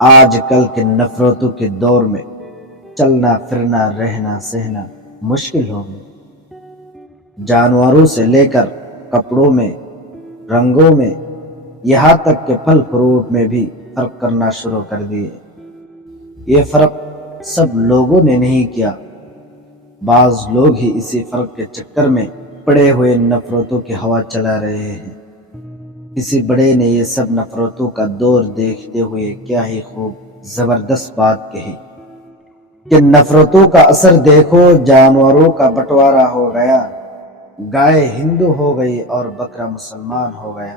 آج کل کے نفرتوں کے دور میں چلنا پھرنا رہنا سہنا مشکل ہو گیا۔ جانوروں سے لے کر کپڑوں میں، رنگوں میں، یہاں تک کہ پھل فروٹ میں بھی فرق کرنا شروع کر دیے۔ یہ فرق سب لوگوں نے نہیں کیا، بعض لوگ ہی اسی فرق کے چکر میں پڑے ہوئے نفرتوں کی ہوا چلا رہے ہیں۔ کسی بڑے نے یہ سب نفرتوں کا دور دیکھتے ہوئے کیا ہی خوب زبردست بات کہی کہ نفرتوں کا اثر دیکھو، جانوروں کا بٹوارا ہو گیا، گائے ہندو ہو گئی اور بکرا مسلمان ہو گیا۔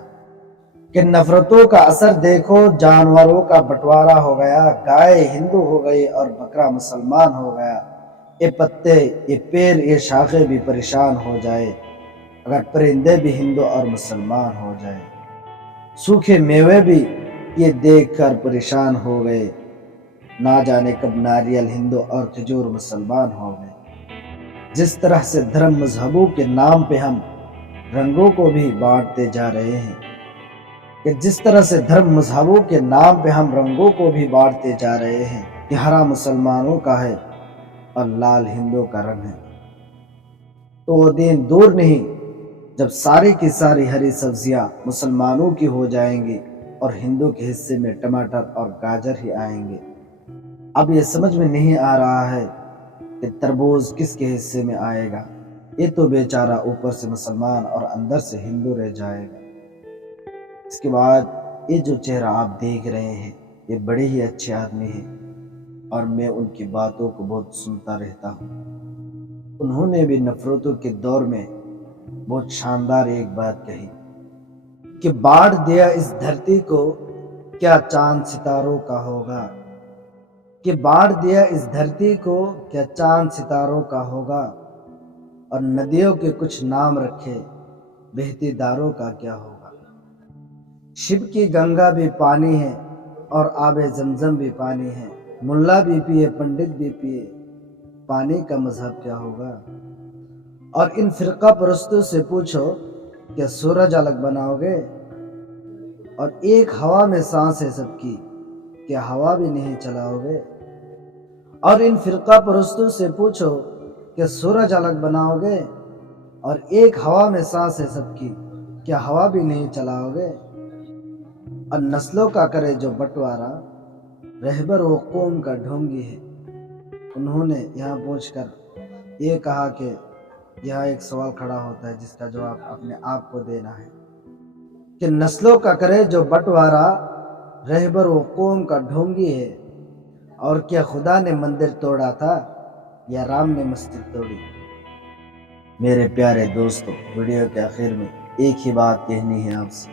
کہ نفرتوں کا اثر دیکھو، جانوروں کا بٹوارا ہو گیا، گائے ہندو ہو گئی اور بکرا مسلمان ہو گیا۔ یہ پتے، یہ پیر، یہ شاخیں بھی پریشان ہو جائے اگر پرندے بھی ہندو اور مسلمان ہو جائے۔ سوکھے میوے بھی یہ دیکھ کر پریشان ہو گئے، نہ جانے کب ناریل ہندو اور کھجور مسلمان ہو گئے۔ جس طرح سے دھرم مذہبوں کے نام پہ ہم رنگوں کو بھی بانٹتے جا رہے ہیں، کہ جس طرح سے دھرم مذہبوں کے نام پہ ہم رنگوں کو بھی بانٹتے جا رہے ہیں کہ ہرا مسلمانوں کا ہے اور لال ہندو کا رنگ ہے، تو وہ دن دور نہیں جب ساری کی ساری ہری سبزیاں مسلمانوں کی ہو جائیں گی اور ہندو کے حصے میں ٹماٹر اور گاجر ہی آئیں گے۔ اب یہ سمجھ میں نہیں آ رہا ہے کہ تربوز کس کے حصے میں آئے گا۔ یہ تو بیچارہ اوپر سے مسلمان اور اندر سے ہندو رہ جائے گا۔ اس کے بعد یہ جو چہرہ آپ دیکھ رہے ہیں، یہ بڑے ہی اچھے آدمی ہیں اور میں ان کی باتوں کو بہت سنتا رہتا ہوں۔ انہوں نے بھی نفرتوں کے دور میں بہت شاندار ایک بات کہی کہ بانٹ دیا اس دھرتی کو، کیا چاند ستاروں کا ہوگا۔ کہ بانٹ دیا اس دھرتی کو، کیا چاند ستاروں کا ہوگا، اور ندیوں کے کچھ نام رکھے، بہتی داروں کا کیا ہوگا۔ شیو کی گنگا بھی پانی ہے اور آب زمزم بھی پانی ہے، ملا بھی پیے پنڈت بھی پیے، پانی کا مذہب کیا ہوگا۔ اور ان فرقہ پرستوں سے پوچھو کیا سورج الگ بناؤ گے، اور ایک ہوا میں سانس ہے سب کی، کیا ہوا بھی نہیں چلاؤ گے۔ اور ان فرقہ پرستوں سے پوچھو کہ سورج الگ بناؤ گے اور ایک ہوا میں سانس ہے سب کی، کیا ہوا بھی نہیں چلاؤ گے۔ اور نسلوں کا کرے جو بٹوارا، رہبر وہ قوم کا ڈھونگی ہے۔ انہوں نے یہاں پہنچ کر یہ کہا کہ یہاں ایک سوال کھڑا ہوتا ہے جس کا جواب اپنے آپ کو دینا ہے کہ نسلوں کا کرے جو بٹوارا، رہبر وہ قوم کا ڈھونگی ہے، اور کیا خدا نے مندر توڑا تھا یا رام نے مسجد توڑی۔ میرے پیارے دوستو، ویڈیو کے آخر میں ایک ہی بات کہنی ہے آپ سے،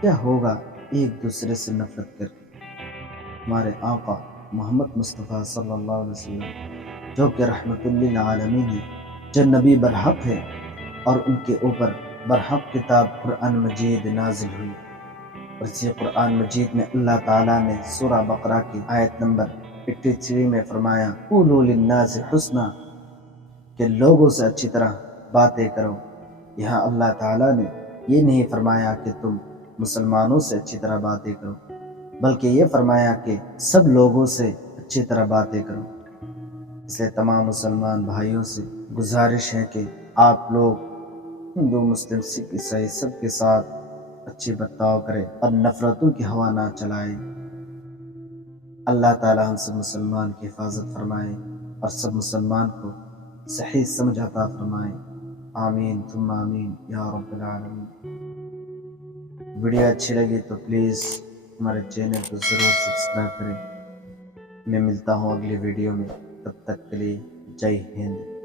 کیا ہوگا ایک دوسرے سے نفرت کر کے۔ ہمارے آقا محمد مصطفیٰ صلی اللہ علیہ وسلم جو کہ رحمت للعالمین ہے، جو نبی برحق ہے، اور ان کے اوپر برحق کتاب قرآن مجید نازل ہوئی، اور اسی قرآن مجید میں اللہ تعالیٰ نے سورہ بقرہ کی آیت نمبر 83 میں فرمایا قولوا للناس حسنا، کہ لوگوں سے اچھی طرح باتیں کرو۔ یہاں اللہ تعالیٰ نے یہ نہیں فرمایا کہ تم مسلمانوں سے اچھی طرح باتیں کرو، بلکہ یہ فرمایا کہ سب لوگوں سے اچھی طرح باتیں کرو۔ اس لیے تمام مسلمان بھائیوں سے گزارش ہے کہ آپ لوگ ہندو، مسلم، سکھ، عیسائی سب کے ساتھ اچھی برتاؤ کریں اور نفرتوں کی ہوا نہ چلائیں۔ اللہ تعالی ہم سب مسلمان کی حفاظت فرمائے اور سب مسلمان کو صحیح سمجھ عطا فرمائے، آمین ثم آمین یا رب العالمین۔ ویڈیو اچھی لگی تو پلیز ہمارے چینل کو ضرور سبسکرائب کریں۔ میں ملتا ہوں اگلی ویڈیو میں، تب تک کے لیے جے ہند۔